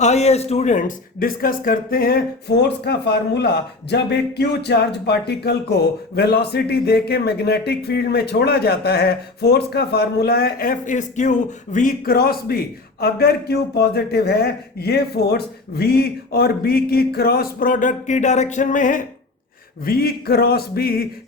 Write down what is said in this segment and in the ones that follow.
आइए students discuss करते हैं फोर्स का फार्मूला जब एक क्यू चार्ज पार्टिकल को वेलोसिटी देके मैग्नेटिक फील्ड में छोड़ा जाता है। फोर्स का फार्मूला है F is Q V cross B। अगर Q पॉजिटिव है ये फोर्स V और B की क्रॉस प्रोडक्ट की डायरेक्शन में है। V क्रॉस B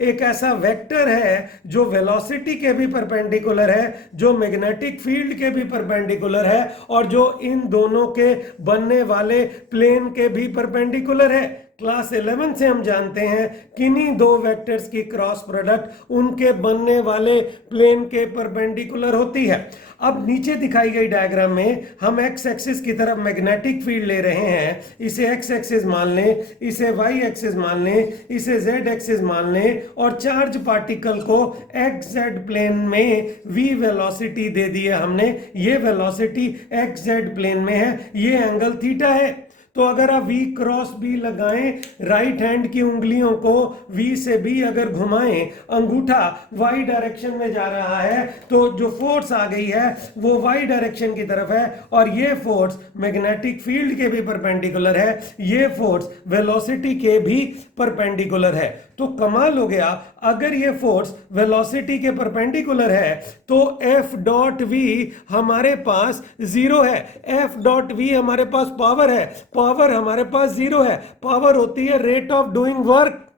एक ऐसा वेक्टर है जो वेलोसिटी के भी परपेंडिकुलर है, जो मैग्नेटिक फील्ड के भी परपेंडिकुलर है और जो इन दोनों के बनने वाले प्लेन के भी परपेंडिकुलर है। क्लास 11 से हम जानते हैं किन्हीं दो वेक्टर्स की क्रॉस प्रोडक्ट उनके बनने वाले प्लेन के परपेंडिकुलर होती है। अब नीचे दिखाई गई डायग्राम में हम एक्स एक्सिस की तरफ मैग्नेटिक फील्ड ले रहे हैं। इसे एक्स एक्सिस मान लें, इसे वाई एक्सिस मान लें, इसे जेड एक्सिस मान लें और चार्ज पार्टिकल को एक्स जेड प्लेन में v वेलोसिटी दे दी है हमने। ये वेलोसिटी एक्स जेड प्लेन में है, ये एंगल थीटा है। तो अगर आप V क्रॉस B लगाएं, राइट हैंड की उंगलियों को V से B अगर घुमाएं, अंगूठा Y डायरेक्शन में जा रहा है तो जो फोर्स आ गई है वो Y डायरेक्शन की तरफ है और ये फोर्स मैग्नेटिक फील्ड के भी परपेंडिकुलर है, ये फोर्स वेलोसिटी के भी परपेंडिकुलर है। तो कमाल हो गया, अगर ये फोर्स वेलोसिटी के परपेंडिकुलर है तो F डॉट V हमारे पास जीरो है। F डॉट V हमारे पास पावर है, पावर हमारे पास जीरो है। पावर होती है रेट ऑफ डूइंग वर्क।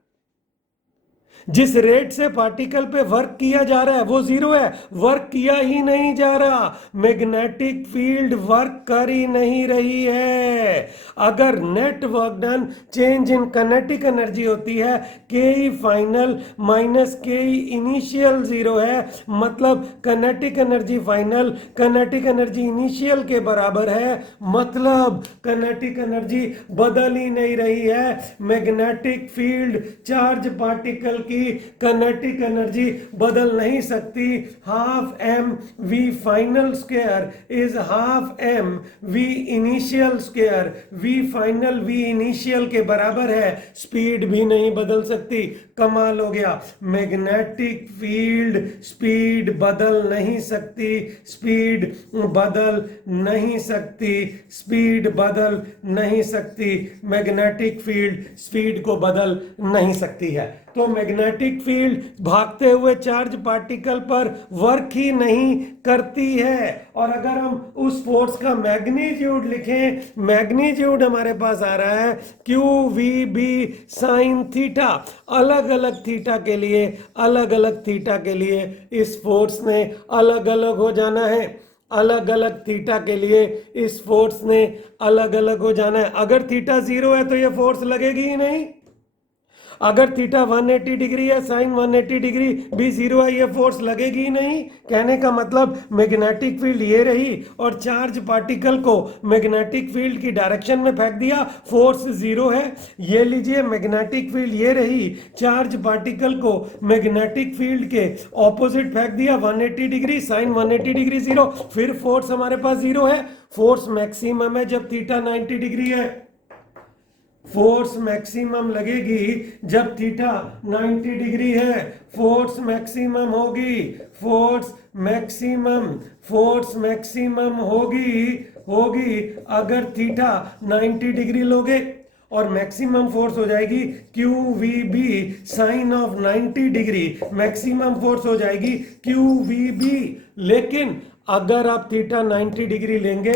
जिस रेट से पार्टिकल पे वर्क किया जा रहा है वो जीरो है, वर्क किया ही नहीं जा रहा। मैग्नेटिक फील्ड वर्क कर ही नहीं रही है। अगर net work done change in kinetic energy होती है के ई फाइनल माइनस के ई इनिशियल जीरो है, मतलब kinetic energy final kinetic energy initial के बराबर है, मतलब काइनेटिक एनर्जी बदल ही नहीं रही है। मैग्नेटिक फील्ड चार्ज पार्टिकल की काइनेटिक एनर्जी बदल नहीं सकती। Half M V final square is half M V initial square. V final V initial के बराबर है, स्पीड भी नहीं बदल सकती। कमाल हो गया, मैग्नेटिक फील्ड स्पीड बदल नहीं सकती, स्पीड बदल नहीं सकती, स्पीड बदल नहीं सकती। मैग्नेटिक फील्ड स्पीड को बदल नहीं सकती है। तो मैग्नेटिक फील्ड भागते हुए चार्ज पार्टिकल पर वर्क ही नहीं करती है। और अगर हम उस फोर्स का मैग्नीट्यूड लिखें, मैग्नीट्यूड हमारे पास आ रहा है Q V B sine theta. अलग अलग थीटा के लिए, अलग अलग थीटा के लिए इस फोर्स ने अलग अलग हो जाना है। अलग अलग थीटा के लिए इस फोर्स ने अलग अलग हो जाना है। अगर थीटा जीरो है तो ये फोर्स लगेगी ही नहीं। अगर थीटा 180 डिग्री है, साइन 180 डिग्री भी जीरो है, ये फोर्स लगेगी ही नहीं। कहने का मतलब मैग्नेटिक फील्ड ये रही और चार्ज पार्टिकल को मैग्नेटिक फील्ड की डायरेक्शन में फेंक दिया, फोर्स जीरो है। ये लीजिए, मैग्नेटिक फील्ड ये रही, चार्ज पार्टिकल को मैग्नेटिक फील्ड के ऑपोजिट फेंक दिया 180 डिग्री, साइन 180 डिग्री जीरो, फिर फोर्स हमारे पास जीरो है। फोर्स मैक्सिमम है जब थीटा 90 डिग्री है। फोर्स मैक्सिमम लगेगी जब थीटा 90 डिग्री है। फोर्स मैक्सिमम होगी, फोर्स मैक्सिमम होगी अगर थीटा 90 डिग्री लोगे, और मैक्सिमम फोर्स हो जाएगी Q V B sine of 90 degree. Maximum force हो जाएगी क्यू वी बी। लेकिन अगर आप थीटा 90 डिग्री लेंगे,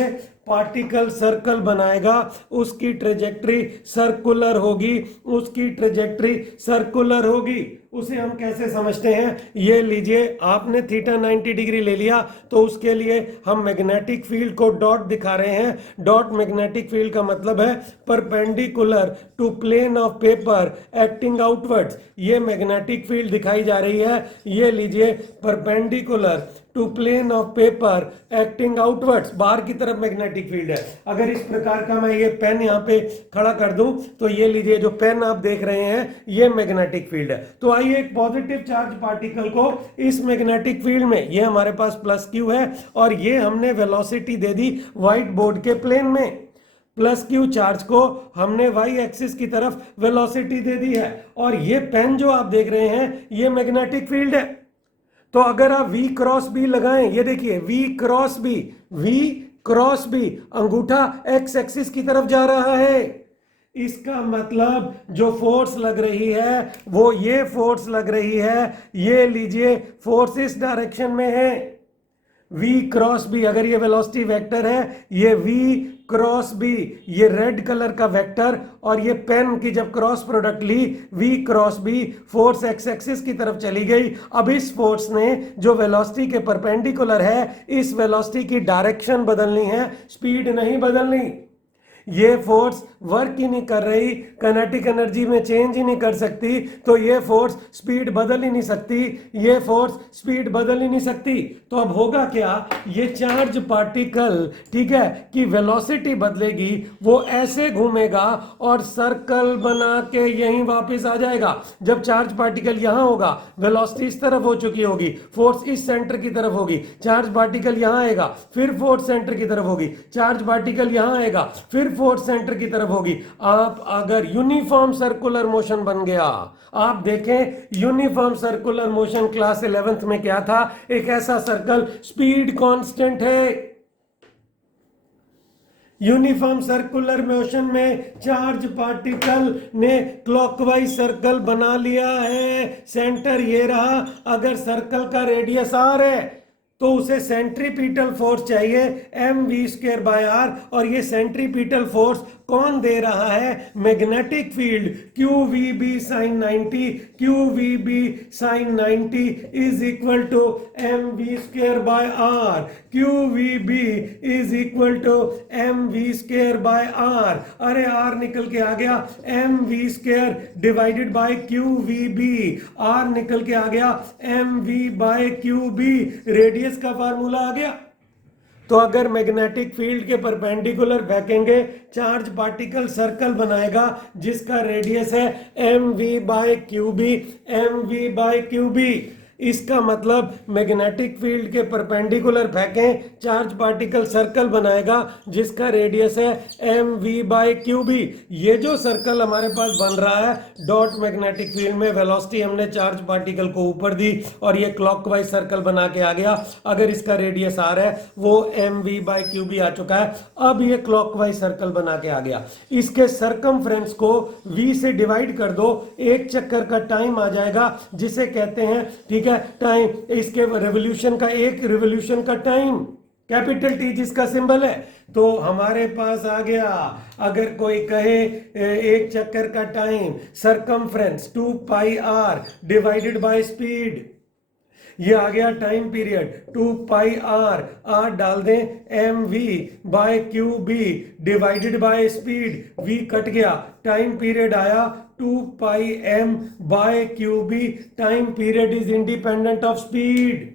पार्टिकल सर्कल बनाएगा, उसकी ट्रेजेक्ट्री सर्कुलर होगी, उसकी ट्रेजेक्ट्री सर्कुलर होगी। उसे हम कैसे समझते हैं, ये लीजिए, आपने थीटा 90 डिग्री ले लिया तो उसके लिए हम मैग्नेटिक फील्ड को डॉट दिखा रहे हैं। डॉट मैग्नेटिक फील्ड का मतलब है perpendicular to plane of paper acting outwards. ये मैग्नेटिक फील्ड दिखाई जा रही है, ये लीजिए, perpendicular to plane of paper acting outwards, बाहर की तरफ मैग्नेटिक फील्ड है। अगर इस प्रकार का मैं ये पेन यहाँ पे खड़ा कर दूं तो ये लीजिए, जो पेन आप देख रहे हैं ये मैग्नेटिक फील्ड है। तो आइए एक पॉजिटिव चार्ज पार्टिकल को इस मैग्नेटिक फील्ड में, ये हमारे पास प्लस क्यू है और ये हमने वेलोसिटी दे दी व्हाइट बोर्ड के प्लेन में। प्लस क्यू चार्ज को हमने वाई एक्सिस की तरफ वेलोसिटी दे दी है और ये पेन जो आप देख रहे हैं ये मैग्नेटिक फील्ड है। तो अगर आप V क्रॉस B लगाएं, ये देखिए V cross B, V cross B, अंगूठा एक्स एक्सिस की तरफ जा रहा है। इसका मतलब जो फोर्स लग रही है वो ये फोर्स लग रही है, ये लीजिए फोर्स इस डायरेक्शन में है, v क्रॉस बी। अगर ये वेलोसिटी वेक्टर है, ये v क्रॉस बी, ये रेड कलर का वेक्टर, और ये पेन की जब क्रॉस प्रोडक्ट ली, v cross B, force X axis की तरफ चली गई। अब इस फोर्स ने जो वेलोसिटी के परपेंडिकुलर है, इस वेलोसिटी की डायरेक्शन बदलनी है, स्पीड नहीं बदलनी। ये फोर्स वर्क ही नहीं कर रही, काइनेटिक एनर्जी में चेंज ही नहीं कर सकती, तो ये फोर्स स्पीड बदल ही नहीं सकती, ये फोर्स स्पीड बदल ही नहीं सकती। तो अब होगा क्या, ये चार्ज पार्टिकल, ठीक है, कि वेलोसिटी बदलेगी, वो ऐसे घूमेगा और सर्कल बना के यहीं वापस आ जाएगा। जब चार्ज पार्टिकल यहां होगा, वेलोसिटी इस तरफ हो चुकी होगी, फोर्स इस सेंटर की तरफ होगी, चार्ज पार्टिकल यहां आएगा, फिर फोर्स सेंटर की तरफ होगी, चार्ज पार्टिकल यहां आएगा, फिर फोर्स सेंटर की तरफ होगी। आप अगर यूनिफॉर्म सर्कुलर मोशन बन गया, आप देखें uniform circular motion class 11th में क्या था, एक ऐसा सर्कल, स्पीड कांस्टेंट है। यूनिफॉर्म सर्कुलर मोशन में चार्ज पार्टिकल ने क्लॉकवाइज सर्कल बना लिया है, सेंटर ये रहा। अगर सर्कल का रेडियस आर है तो उसे सेंट्रीपिटल फोर्स चाहिए mv²/r, और ये सेंट्रीपिटल फोर्स कौन दे रहा है, magnetic field QVB sin 90, QVB sin 90 is equal to mv²/r, QVB is equal to mv²/r। अरे r निकल के आ गया, mv² divided by QVB, r निकल के आ गया mv/QB, रेडियस का फार्मूला आ गया। तो अगर मैग्नेटिक फील्ड के परपेंडिकुलर फेंकेंगे, चार्ज पार्टिकल सर्कल बनाएगा जिसका रेडियस है mv/QB, mv/QB। इसका मतलब मैग्नेटिक फील्ड के परपेंडिकुलर फेंकें, चार्ज पार्टिकल सर्कल बनाएगा जिसका रेडियस है mv/QB। ये जो सर्कल हमारे पास बन रहा है डॉट मैग्नेटिक फील्ड में, वेलोसिटी हमने चार्ज पार्टिकल को ऊपर दी और ये क्लॉकवाइज सर्कल बना के आ गया। अगर इसका रेडियस r है, वो mv/QB आ चुका है। अब ये क्लॉकवाइज सर्कल बना के आ गया, इसके सरकमफ्रेंस को v से डिवाइड कर दो, एक चक्कर का टाइम आ जाएगा जिसे कहते हैं, ठीक है, टाइम, इसके रेवोल्यूशन का, एक रेवोल्यूशन का टाइम, कैपिटल T जिसका सिंबल है। तो हमारे पास आ गया, अगर कोई कहे एक चक्कर का time, circumference 2πr divided by speed, ये आ गया टाइम पीरियड 2πr, r डाल दें mv/QB divided by speed, v cut गया, टाइम पीरियड आया 2πm/QB। Time period is independent of speed.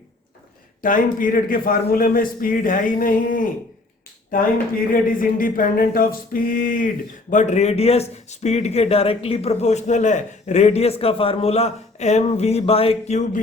Time period के फार्मूले में स्पीड है ही नहीं, time period is independent of speed, but radius speed के डायरेक्टली प्रोपोर्शनल है। रेडियस का फार्मूला mv/QB,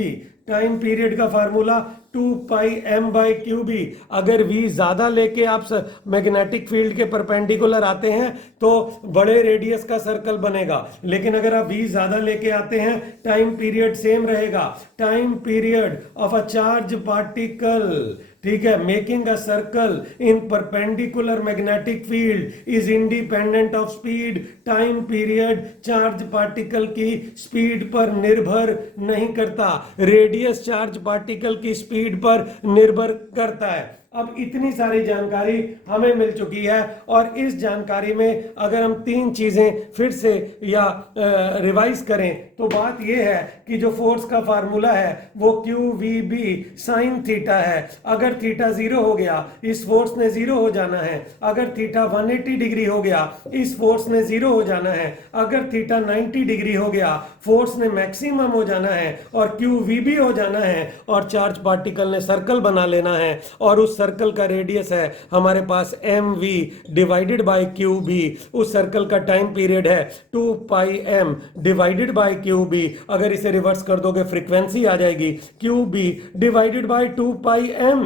टाइम पीरियड का फार्मूला 2πm/QB। अगर v ज्यादा लेके आप मैग्नेटिक फील्ड के परपेंडिकुलर आते हैं तो बड़े रेडियस का सर्कल बनेगा, लेकिन अगर आप v ज्यादा लेके आते हैं टाइम पीरियड सेम रहेगा। Time period of a charge particle, ठीक है, making a circle in perpendicular magnetic field is independent of speed. Time period charge particle की स्पीड पर निर्भर नहीं करता, रेडियस चार्ज पार्टिकल की स्पीड पर निर्भर करता है। अब इतनी सारी जानकारी हमें मिल चुकी है, और इस जानकारी में अगर हम तीन चीजें फिर से या रिवाइज करें तो बात यह है कि जो फोर्स का फार्मूला है वो QVB sin थीटा है। अगर थीटा 0 हो गया, इस फोर्स ने 0 हो जाना है। अगर थीटा 180 डिग्री हो गया, इस फोर्स ने 0 हो जाना है। अगर थीटा 90 डिग्री हो गया, फोर्स ने मैक्सिमम हो जाना है और QVB हो जाना है, और चार्ज पार्टिकल ने सर्कल बना लेना है, और उस सर्कल का रेडियस है हमारे पास mv डिवाइडेड बाय QB। उस सर्कल का टाइम पीरियड है 2πm डिवाइडेड बाय QB। अगर इसे रिवर्स कर दोगे फ्रीक्वेंसी आ जाएगी QB डिवाइडेड बाय 2πm।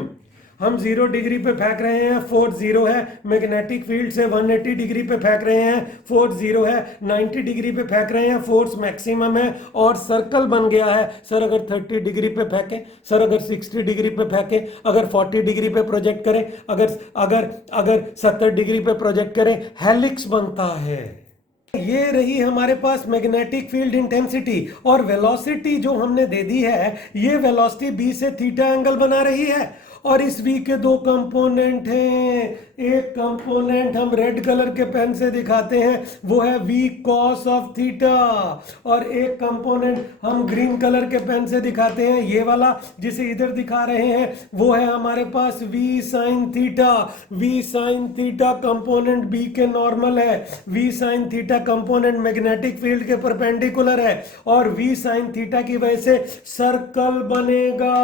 हम 0 डिग्री पे फेंक रहे हैं, फोर्स 0 है। मैग्नेटिक फील्ड से 180 डिग्री पे फेंक रहे हैं, फोर्स 0 है। 90 डिग्री पे फेंक रहे हैं, फोर्स मैक्सिमम है और सर्कल बन गया है। सर अगर 30 डिग्री पे फेंकें, सर अगर 60 डिग्री पे फेंकें, अगर 40 डिग्री पे प्रोजेक्ट करें, अगर अगर अगर 70 डिग्री पे प्रोजेक्ट करें, हेलिक्स बनता है। ये रही हमारे पास मैग्नेटिक फील्ड इंटेंसिटी। और वेलोसिटी जो हमने दे दी है, ये वेलोसिटी बी से थीटा एंगल बना रही है। और इस v के दो कंपोनेंट हैं। एक कंपोनेंट हम रेड कलर के पेन से दिखाते हैं, वो है v cos ऑफ थीटा। और एक कंपोनेंट हम ग्रीन कलर के पेन से दिखाते हैं, ये वाला जिसे इधर दिखा रहे हैं, वो है हमारे पास v sin theta. v sin theta component b के नॉर्मल है। v sin theta component magnetic field के परपेंडिकुलर है। और v sin थीटा की वजह से सर्कल बनेगा।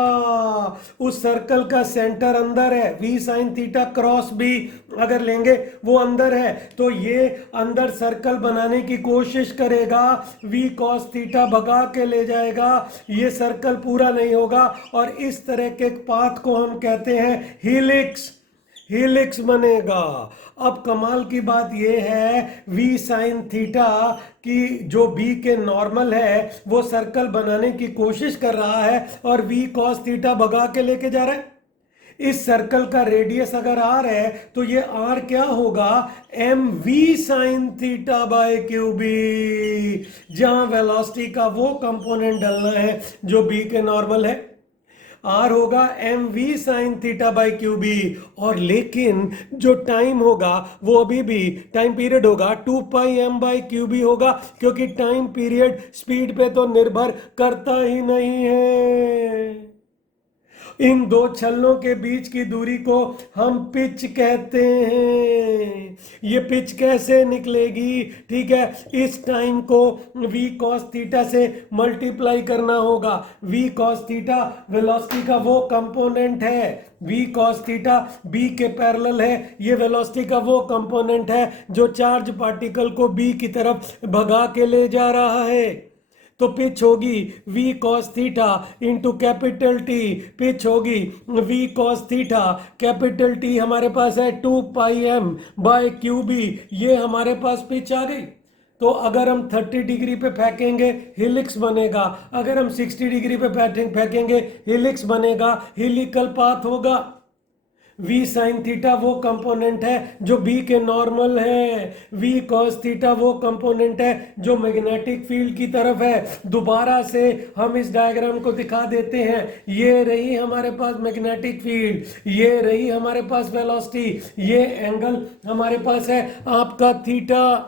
उस सर्कल का सेंटर अंदर है। v sin theta cross b अगर लेंगे, वो अंदर है, तो ये अंदर सर्कल बनाने की कोशिश करेगा। v cos थीटा भगा के ले जाएगा, ये सर्कल पूरा नहीं होगा। और इस तरह के पाथ को हम कहते हैं हीलिक्स। हीलिक्स बनेगा। अब कमाल की बात यह है, v sin थीटा की जो b के नॉर्मल है, वो सर्कल बनाने की कोशिश कर रहा है और v cos थीटा भगा के लेके जा रहा है। इस सर्कल का रेडियस अगर r है, तो ये r क्या होगा, mv sin theta by Q B. जहां वेलोसिटी का वो कंपोनेंट डालना है जो b के नॉर्मल है, r होगा mv sin theta by Q B. और लेकिन जो टाइम होगा वो अभी भी टाइम पीरियड होगा 2 पाई m बाई क्यूबी होगा, क्योंकि टाइम पीरियड स्पीड पे तो निर्भर करता ही नहीं है। इन दो छल्लों के बीच की दूरी को हम पिच कहते हैं। ये पिच कैसे निकलेगी, ठीक है, इस टाइम को v cos थीटा से मल्टीप्लाई करना होगा। v cos थीटा वेलोसिटी का वो कंपोनेंट है, v cos थीटा b के पैरेलल है। ये वेलोसिटी का वो कंपोनेंट है जो चार्ज पार्टिकल को b की तरफ भगा के ले जा रहा है। तो पिच होगी v cos theta into capital T। Pitch होगी v cos theta, capital T हमारे पास है 2 पाई m बाय क्यूबी। ये हमारे पास पिच आ गई। तो अगर हम 30 डिग्री पे फेंकेंगे, हेलिक्स बनेगा। अगर हम 60 डिग्री पे फेंकेंगे, हेलिक्स बनेगा, हेलिकल पाथ होगा। v sin थीटा वो कंपोनेंट है जो b के नॉर्मल है। v cos थीटा वो कंपोनेंट है जो मैग्नेटिक फील्ड की तरफ है। दोबारा से हम इस डायग्राम को दिखा देते हैं। ये रही हमारे पास मैग्नेटिक फील्ड, ये रही हमारे पास वेलोसिटी, ये एंगल हमारे पास है आपका थीटा।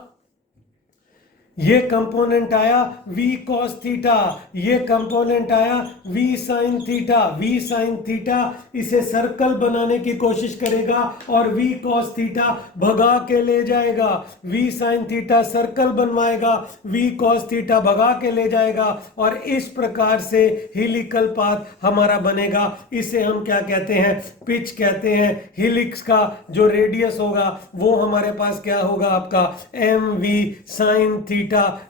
ये कंपोनेंट आया v cos थीटा, ये कंपोनेंट आया v sin theta. v sin theta इसे सर्कल बनाने की कोशिश करेगा और v cos थीटा भगा के ले जाएगा। v sin थीटा सर्कल बनवाएगा, v cos थीटा भगा के ले जाएगा। और इस प्रकार से हेलिकल पाथ हमारा बनेगा। इसे हम क्या कहते हैं, पिच कहते हैं। हेलिक्स का जो रेडियस होगा वो हमारे पास क्या होगा, आपका mv sin theta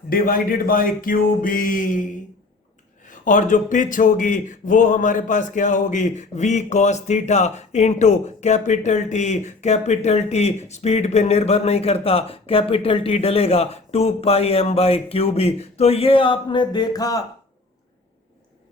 divided by Q B. और जो पिच होगी वो हमारे पास क्या होगी, v cos theta into capital T। Capital T speed पे निर्भर नहीं करता, कैपिटल T डलेगा 2 पाई m बाई क्यूबी। तो ये आपने देखा,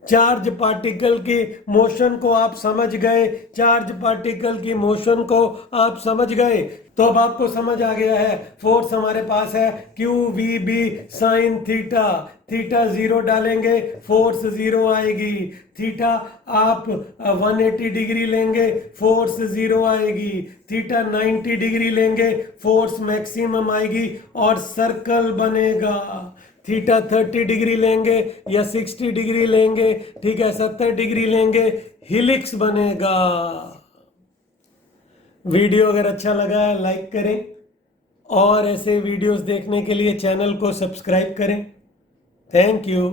चार्ज पार्टिकल की मोशन को आप समझ गए, चार्ज पार्टिकल की मोशन को आप समझ गए। तो अब आपको समझ आ गया है, फोर्स हमारे पास है Q V B sine theta. Theta 0 डालेंगे, फोर्स 0 आएगी। थीटा आप 180 डिग्री लेंगे, फोर्स 0 आएगी। थीटा 90 डिग्री लेंगे, फोर्स मैक्सिमम आएगी और सर्कल बनेगा। थीटा 30 डिग्री लेंगे या 60 डिग्री लेंगे, ठीक है, 70 डिग्री लेंगे, हेलिक्स बनेगा। वीडियो अगर अच्छा लगा है लाइक करें और ऐसे वीडियोस देखने के लिए चैनल को सब्सक्राइब करें। Thank you.